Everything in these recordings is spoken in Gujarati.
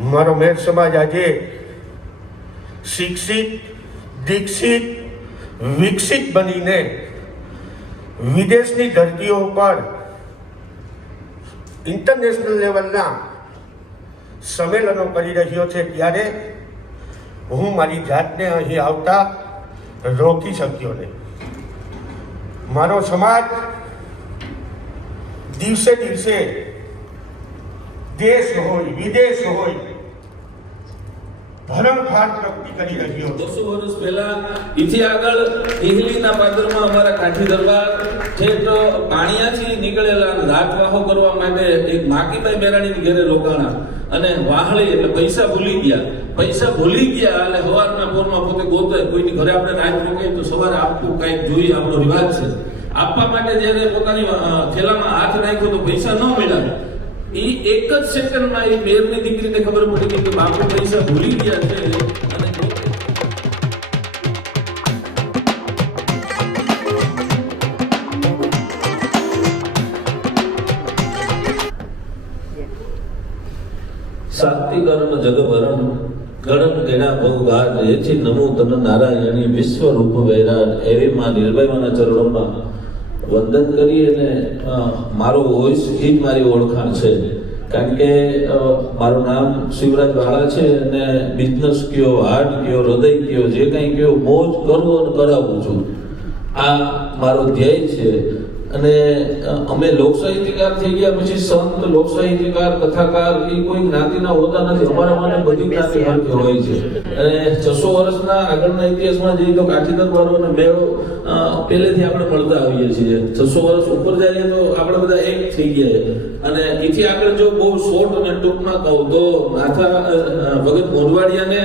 મારો મેર સમાજ આજે શિક્ષિત, દીક્ષિત, વિકસિત બનીને વિદેશની ધરતીઓ પર ઇન્ટરનેશનલ લેવલના સંમેલનો કરી રહ્યો છે ત્યારે હું મારી જાતને અહીં આવતા રોકી શક્યો નહીં. મારો સમાજ દિવસે દિવસે દેશ હોય, વિદેશ હોય. રોકાણા અને વાહળી એટલે પૈસા ભૂલી ગયા. પૈસા ભૂલી ગયા એટલે સવારના પોરમાં પોતે ગોતે, કોઈની ઘરે આપણે રાત રોકાઈ તો સવારે આપવું કંઈક જોઈએ આપણો રિવાજ છે. આપવા માટે જ્યારે પોતાની થેલામાં હાથ નાખ્યો તો પૈસા ન મળ્યા. એ એક જ સેકન્ડમાં એ મેયરની દીકરીને ખબર પડી કે બાપુ પૈસા ભૂલી ગયા છે. શાક્તિકરણ જગવરણ ગણન વિશ્વ રૂપ વૈરાટ, એવી માં નિર્ભયમાના ચરણોમાં વંદન કરી અને મારો વોઇસ એ જ મારી ઓળખાણ છે. કારણ કે મારું નામ શિવરાજ વાળા છે અને બિઝનેસ કયો હાર્ટ કયો, હૃદય કયો, જે કંઈ કયો, મોજ કરવું અને કરાવું છું. આ મારો ધ્યેય છે. અને અમે અમે લોકસાહિત્યકાર થઈ ગયા પછી સંત લોકસાહિત્યકાર કથાકાર, એ કોઈ જ્ઞાતિના હોતા નથી. અમારા માટે બધી જ્ઞાતિ હરખી હોય છે. અને છસો વર્ષના આગળના ઇતિહાસમાં જઈએ તો કાઠી દરબારો અને મેળો પહેલેથી આપણે મળતા આવીએ છીએ. છસો વર્ષ ઉપર જઈએ તો આપણે બધા એક થઈ ગયા અને એથી આગળ જો બહુ શોર્ટ અને ટૂંકમાં કહું તો માથા ભગત મોઢવાડિયાને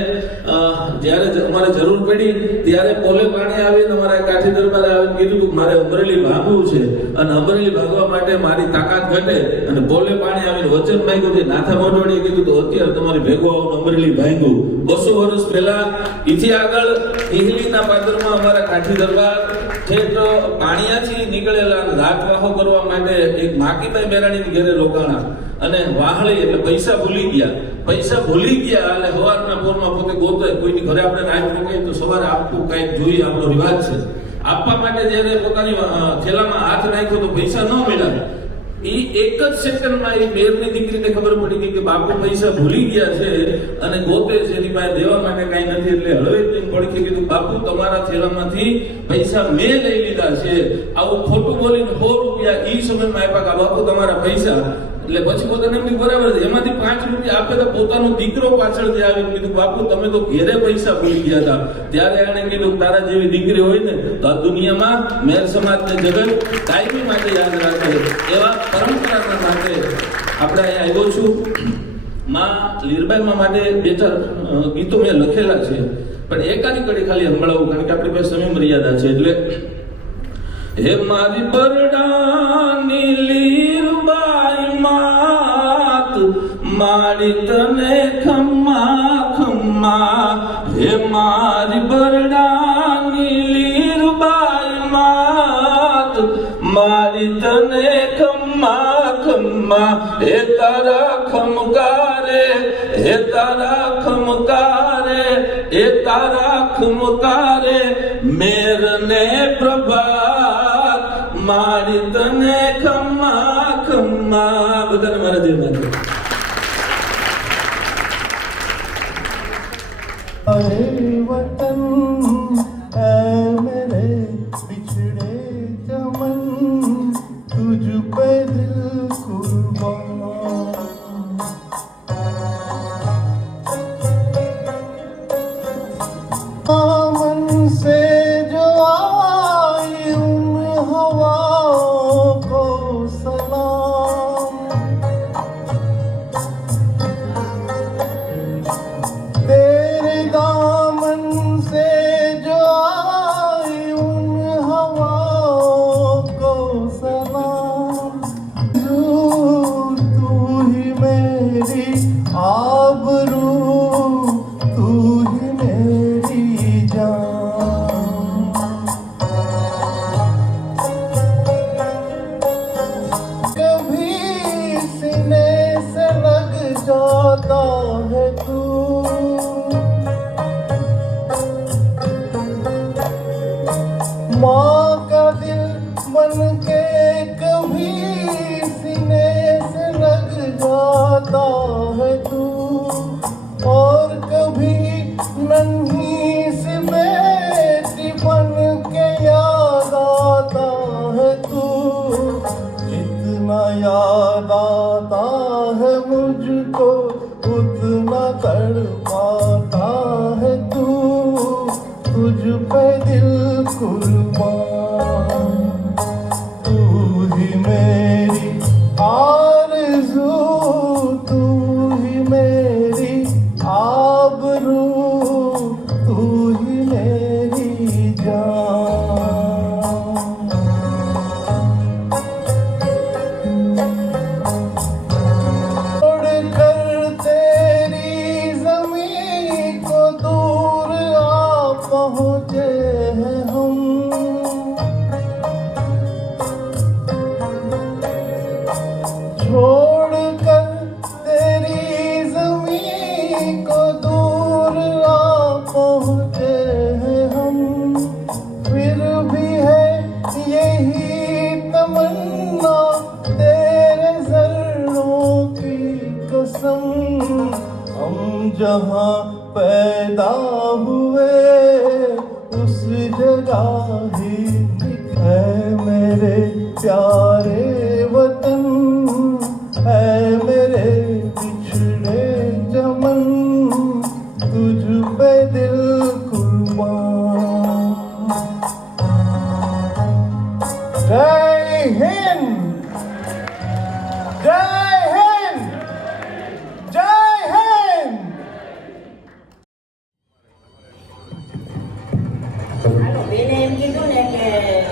જ્યારે અમારે જરૂર પડી, ત્યારે પોલે પાણી આવીને અમારા કાઠી દરબારે આવીને કીધું કે મારે અમરેલી ભાગવું છે. અને અમરેલી ભાગવા માટે મારી તાકાત ઘટે અને પોલે પાણી આવીને વચન માંગ્યું છે. નાથા મોઢવાડીએ કીધું તો અત્યારે તમારી ભેગો આવું અમરેલી ભાગ્યું. બસો વર્ષ પહેલા એથી આગળ ઇહલીના પાદરમાં અમારા કાઠી દરબાર ઠેઠ પાણીયાથી નીકળેલા રાતવાહો કરવા માટે એક માકીભાઈ બેરાણીની ઘરે રોકાણા અને વાહળી એટલે પૈસા ભૂલી ગયા. પૈસા ભૂલી ગયા એટલે સવારના પોરમાં પોતે ગોતે કોઈની ઘરે આપણે રાત રોકાઈએ તો સવારે આપવું કંઈક જોઈએ, આપણો રિવાજ છે. આપવા માટે જ્યારે પોતાની થેલામાં હાથ નાખ્યો તો પૈસા ન મળ્યા. એ એક જ સેકન્ડમાં એ મેયરની દીકરીને ખબર પડી ગઈ કે બાપુ પૈસા ભૂલી ગયા છે અને ગોતે છે, એની પાસે દેવા માટે કાંઈ નથી એટલે હળવે પડખે કીધું, બાપુ, તમારા થેલામાંથી પૈસા મેં લઈ લીધા છે. આવું ખોટું બોલીને સો રૂપિયા ઈ સમયમાં આપ્યા કે બાપુ તમારા પૈસા એટલે પછી પોતાને એમ બરાબર એમાંથી પાંચ રૂપિયા આપે તો પોતાનો દીકરો પાછળ જે આવી કીધું, બાપુ, તમે તો ઘેરે પૈસા ભૂલી ગયા હતા. ત્યારે એણે કીધું, તારા જેવી દીકરી હોય ને, તો આ દુનિયામાં મેર સમાજને જગત કાયમી માટે યાદ રાખે. એવા પરંપરાના માટે આપણે અહીંયા આવ્યો છું. માં લીરબાઈમાં માટે બે ચાર ગીતો મેં લખેલા છે. પણ એકાદી કડી ખાલી સંભળાવું, કારણ કે આપણી પાસે સમય મર્યાદા છે. એટલે, હે મારી બરડાની લીરબાઈ મારી તને ખમ્મા ખમ્મા. હે મારી બરડાની લીરબાઈ માત. મારી તને ખમ્મા ખમ્મા. હે તારા ખમકારે, હે તારા ખમકારે, હે તારા ખમકારે. મેર ને પ્રભાત. મારી તને ખમ્મા ખમ્મા. બધાને મારા જય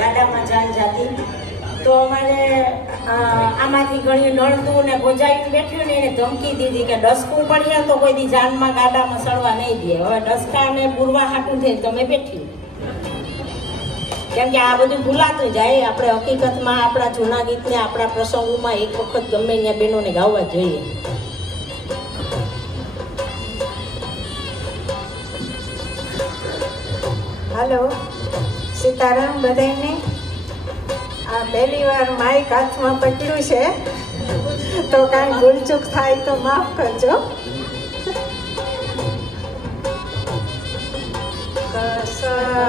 ગાડામાં જાન જાતી. તો અ, આમાંથી ઘણી નળતું ને ગોજાઈને બેઠ્યું ને એને ધમકી દીધી કે ડસકું પડીએ તો કોઈ દી જાનમાં ગાડામાં સડવા નહીં દે. હવે ડસકા ને પૂરવા હાટું થઈ તમે બેઠ્યું કેમ કે આ બધું ભૂલાતું જાય. આપણે હકીકતમાં આપણા જૂના ગીતને આપણા પ્રસંગોમાં એક વખત ગમે ત્યાં બહેનોને ગાવા જોઈએ. હાલો. સીતારામ બધાને આ પહેલી વાર માઇક હાથમાં પકડ્યું છે. તો કાંઈ ભૂલચૂક થાય તો માફ કરજો. કસા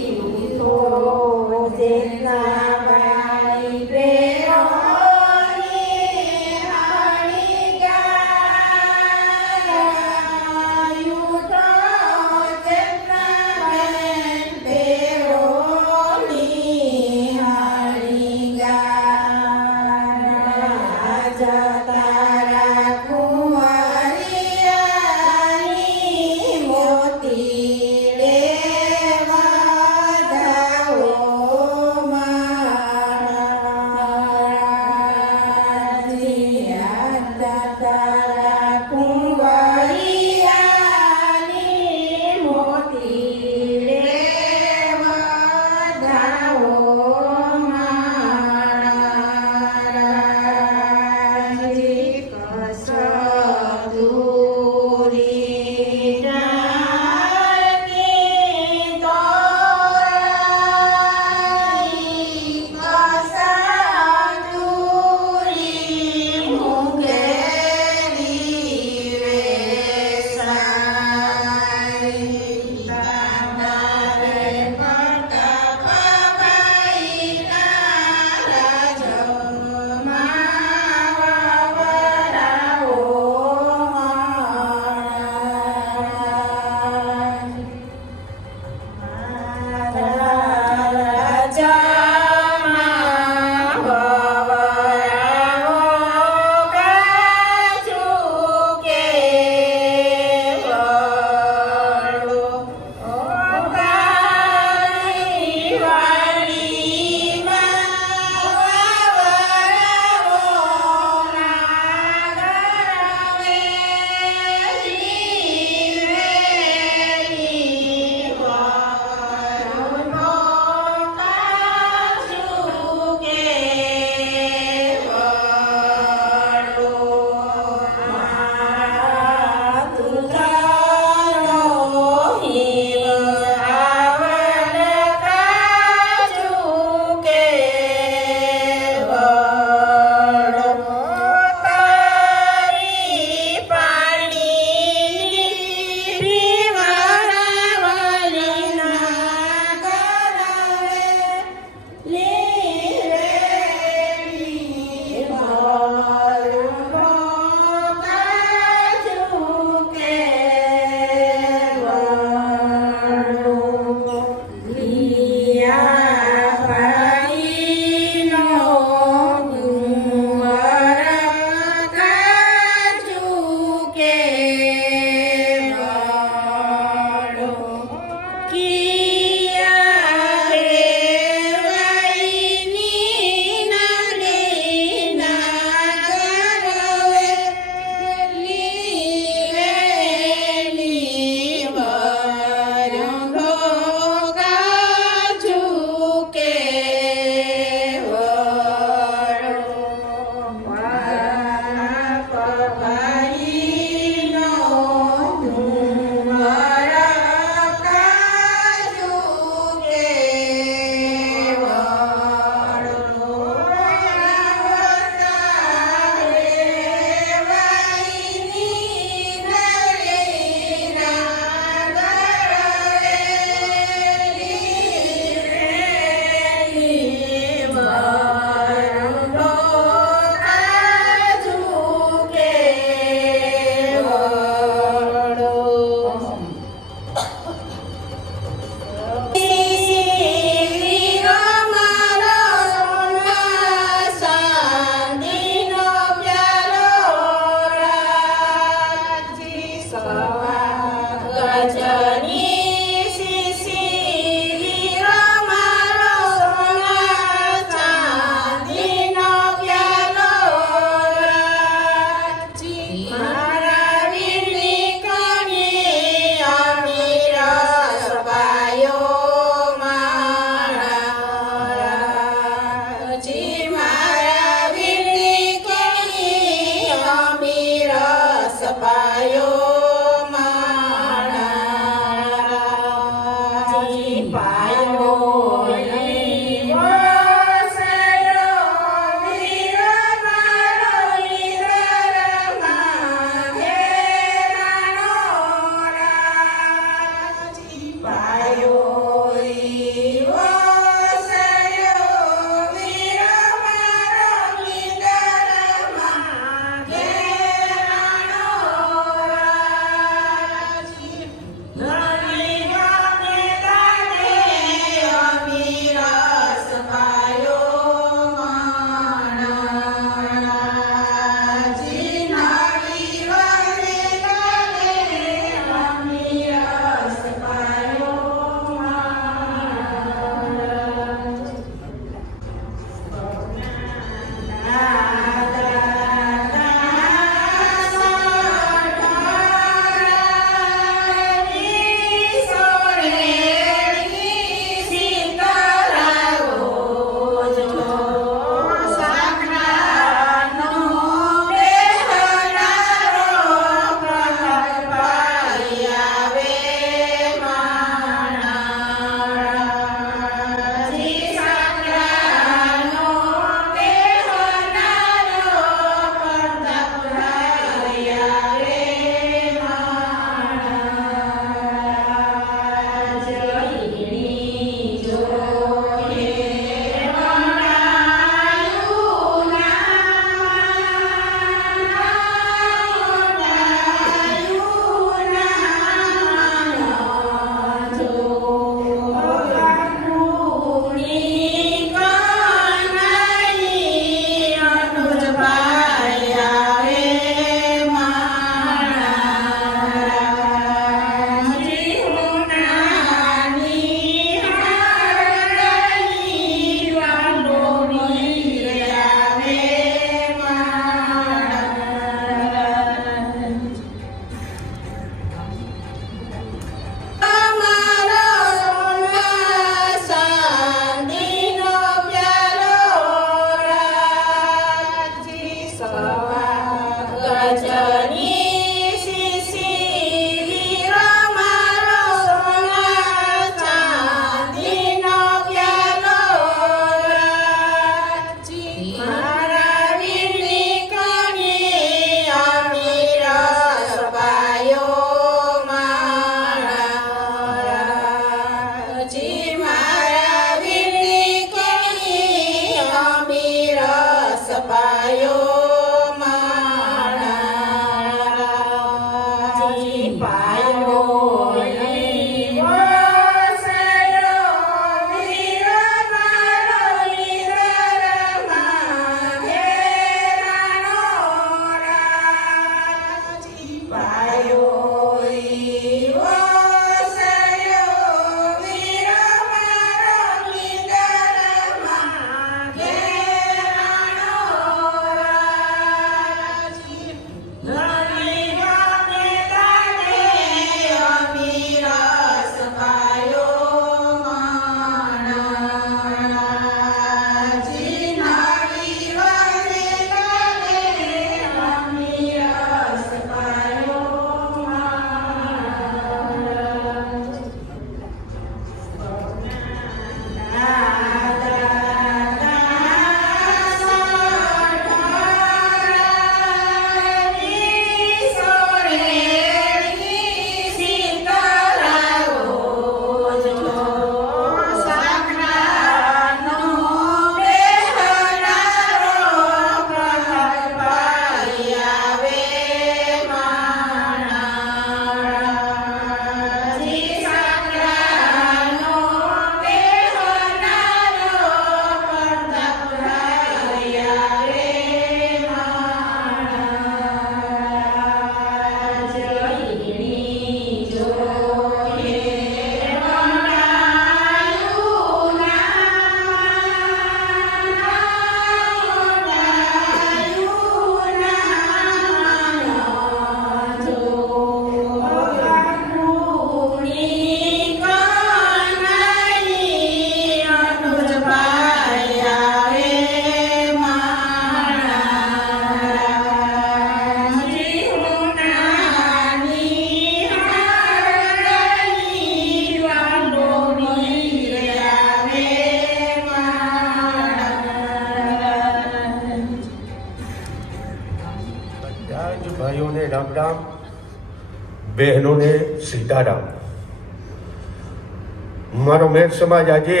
સમાજ આજે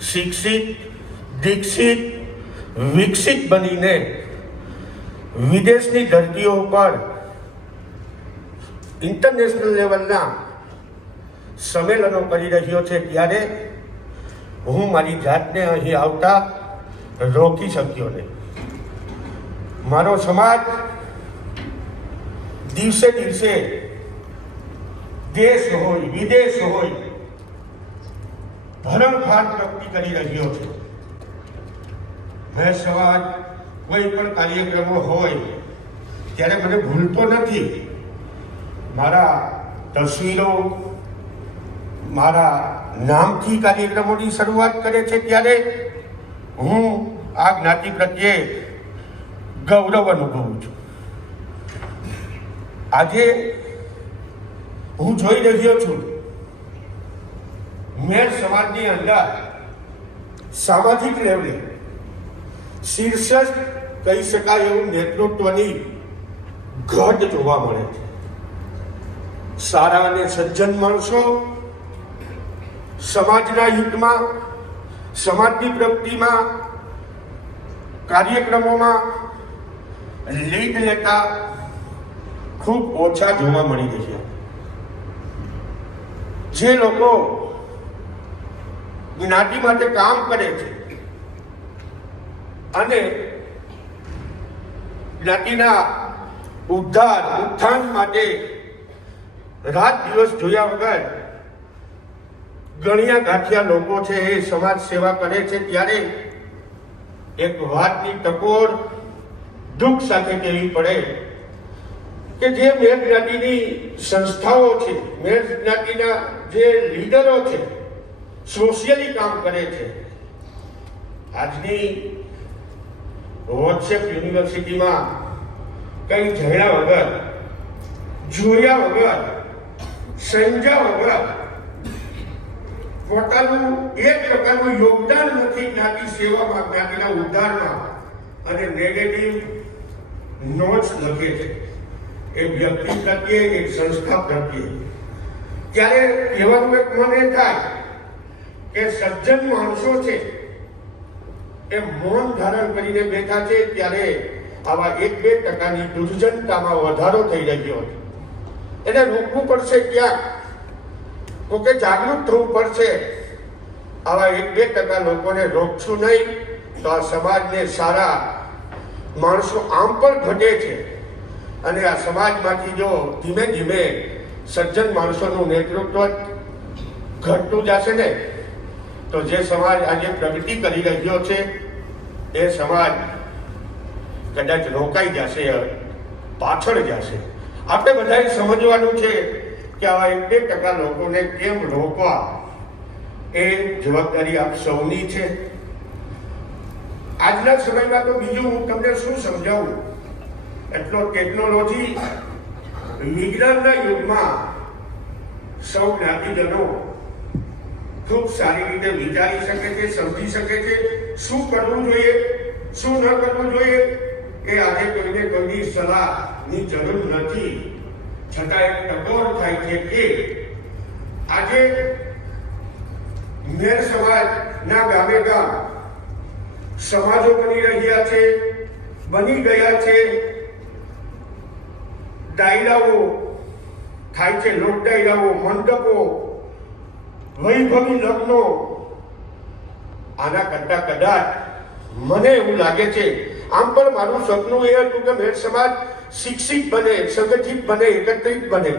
શિક્ષિત, દીક્ષિત, વિકસિત બનીને વિદેશની ધરતીઓ પર ઇન્ટરનેશનલ લેવલના સંમેલનો કરી રહ્યો છે ત્યારે હું મારી જાતને અહીં આવતા રોકી શક્યો નહીં. મારો સમાજ દિવસે દિવસે દેશ હોય, વિદેશ હોય ભરમફાર નક્કી કરી રહ્યો છે. મેં સમાજ કોઈ પણ કાર્યક્રમો હોય, ત્યારે મને ભૂલતો નથી. મારા તસવીરો, મારા નામથી કાર્યક્રમોની શરૂઆત કરે છે ત્યારે હું આ જ્ઞાતિ પ્રત્યે ગૌરવ અનુભવું છું. આજે હું જોઈ રહ્યો છું મેર સમાજની અંદર સામાજિક લેવલે શીર્ષક કહી શકાય એવું નેતૃત્વની ઘટ જોવા મળે છે. સારા અને સજ્જન માણસો સમાજના હિતમાં, સમાજની પ્રગતિમાં, કાર્યક્રમોમાં લીડ લેતા ખૂબ ઓછા જોવા મળી રહ્યા જે લોકો જ્ઞાતિ માટે કામ કરે છે. અને જ્ઞાતિના ઉદ્ધાર, ઉત્થાન માટે રાત દિવસ જોયા વગર ગણ્યા ગાંઠિયા લોકો છે એ સમાજ સેવા કરે છે ત્યારે એક વાતની ટકોર દુઃખ સાથે કહેવી પડે કે જે મેર જ્ઞાતિની સંસ્થાઓ છે મેર જ્ઞાતિના જે લીડરો છે સોશિયલી કામ કરે છે. આજની વોટ્સએપ યુનિવર્સિટીમાં કંઈ જાણ્યા વગર જોયા વગર સમજ્યા વગર પોતાનું એક પ્રકારનું યોગદાન નથી જ્ઞાતિ સેવામાં જ્ઞાતિના ઉદ્ધારમાં અને નેગેટિવ નોટ્સ લખે છે. એ વ્યક્તિ પ્રત્યે એક સંસ્થા પ્રત્યે. ત્યારે એક મને થાય કે સજ્જન માણસો છે એ મૌન ધારણ કરીને બેઠા છે ત્યારે આવા એક બે ટકાની દુર્જનતામાં વધારો થઈ રહ્યો છે. એને રોકવું પડશે ક્યાં? તો કે જાગૃત થવું પડશે. આવા એક બે ટકા લોકોને રોકશું નહીં તો આ સમાજને સારા માણસો આમ પણ ઘટે છે. અને આ સમાજમાંથી જો ધીમે ધીમે સજ્જન માણસોનું નેતૃત્વ ઘટતું જશે ને તો જે સમાજ આજે પ્રગતિ કરી રહ્યો છે, એ સમાજ કદાચ રોકાઈ જશે, પાછળ જશે. આપણે બધાએ સમજવાનું છે કે આવા એક બે ટકા લોકોને કેમ રોકવા એ જવાબદારી આપ સૌની છે. આજના સમયમાં તો બીજું હું તમને શું સમજાવું? એટલો ટેકનોલોજી વિજ્ઞાનના યુગમાં સૌ જ્ઞાતિજનો ખૂબ સારી રીતે વિચારી શકે છે, સમજી શકે છે, શું કરવું જોઈએ, શું ન કરવું જોઈએ, એ આજે કોઈને કોઈની સલાહની જરૂર નથી. છતાં એક ટકોર થાય છે કે આજે મેર સમાજના ગામે ગામ સમાજો બની રહ્યા છે, બની ગયા છે ડાયરાઓ થાય છે લોક ડાયરાઓ મંડપો વૈભવી લગ્નો આના કરતા કદાચ મને એવું લાગે છે. આમ પણ મારું સપનું એ હતું કે મેર સમાજ શિક્ષિત બને, સંગઠિત બને, એકત્રિત બને.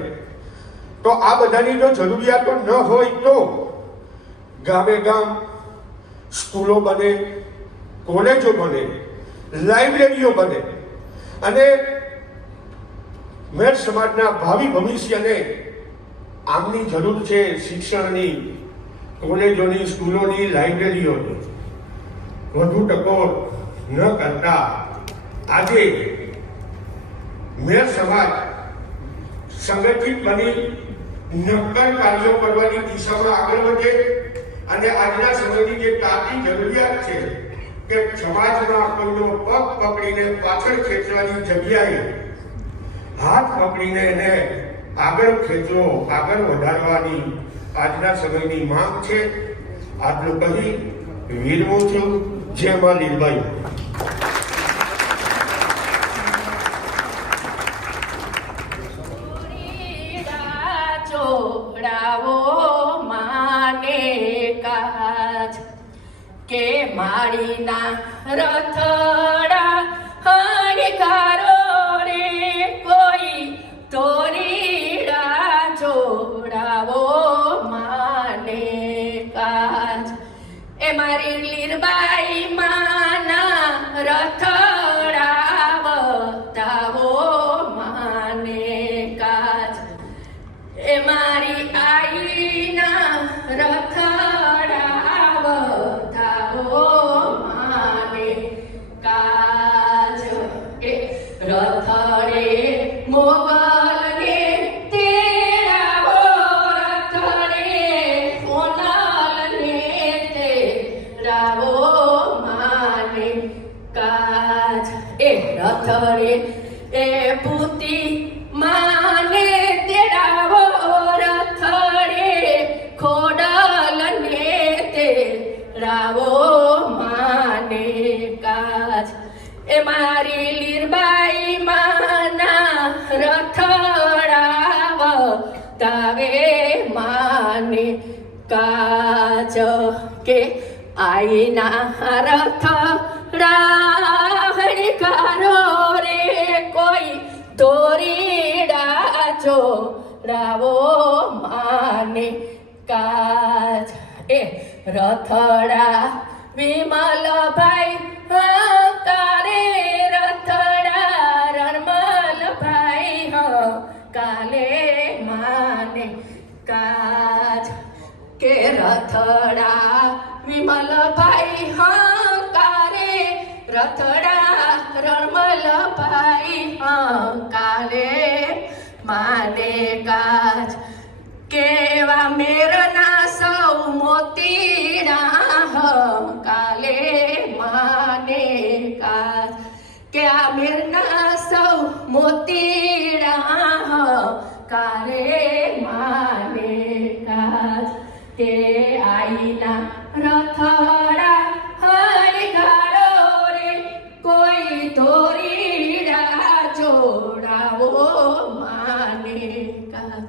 તો આ બધાની જો જરૂરિયાતો ન હોય તો ગામે ગામ સ્કૂલો બને, કોલેજો બને, લાઇબ્રેરીઓ બને. અને મેર સમાજના ભાવિ ભવિષ્યને આમની જરૂર છે શિક્ષણની, કોલેજોની, સ્કૂલોની, લાઇબ્રેરીઓની. વધુ ટકોર ન કરતા. આજે મેળ સમાજ સંગઠિત બની, નક્કર કાર્યો કરવાની દિશામાં આગળ વધે અને આજના સમયની જે તાતી જરૂરિયાત છે કે સમાજમાં કોઈનો પગ પકડીને પાછળ ખેંચવાની જગ્યાએ હાથ પકડીને એને આગળ ખેંચવો આગળ વધારવાની આજના સમયની માંગ છે. આટલું કહી વિરમું છું જય માં મારી તેડાવો માને કાજ એ મારી લીરબાઈ માના રથડાવ તાવે માને કાચ કે આઈના રથ રાહણકારો રે કોઈ દોરીડા જોડાવો માને કાચ એ રથડા વિમલભાઈ તારે રથડા રણમલભાઈ હ, કાલે માને કાજ કે રથડા વિમલભાઈ કારે રથડા રણમલભાઈ હ મોતીડા કારે માને કાજ તે આઈના રથડા હરિકારો રે. કોઈ તોરીડા જોડાવો માને કાજ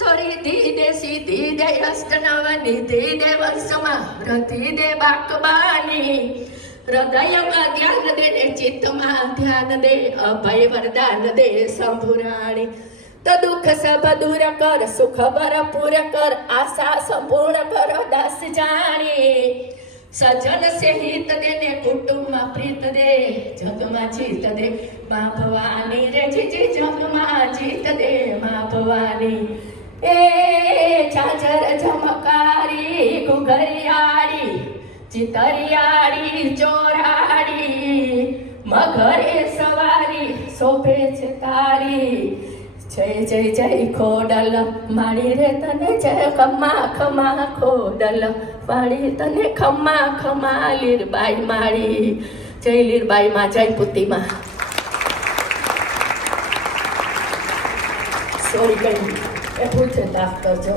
તોરી દીદે સીધી દે અષ્ટનવની દીદે વંશમાં. રથી દે બાકબાની. હૃદયમાં ધ્યાન દે ને ચિત્તમાં ધ્યાન દે અભય વરદાન દે શંભુરાણી તો દુઃખ સબ દૂર કર, સુખ ભરપૂર કર, આશા સંપૂર્ણ કરો, દાસ જાણી. સજન સે હિત દે ને કુટુંબમાં પ્રીત દે, જગમાં જીત દે. મા ભવાની રે જીજી જગમાં જીત દે મા ભવાની એ ચાચર ચમકારી ઘુઘરિયાળી. ચિતરિયાળી ચોરાડી મગરે સવારી, શોભે છે તારી. જય જય જય ખોડલ માણી રે તને જય ખમા ખમા ખોડલ. માણી તને ખમા ખમા લીરબાઈ માળી જય લીરબાઈ માં, જય પુતીમાં સોરી કઈ એ પૂછે તાફ કરજો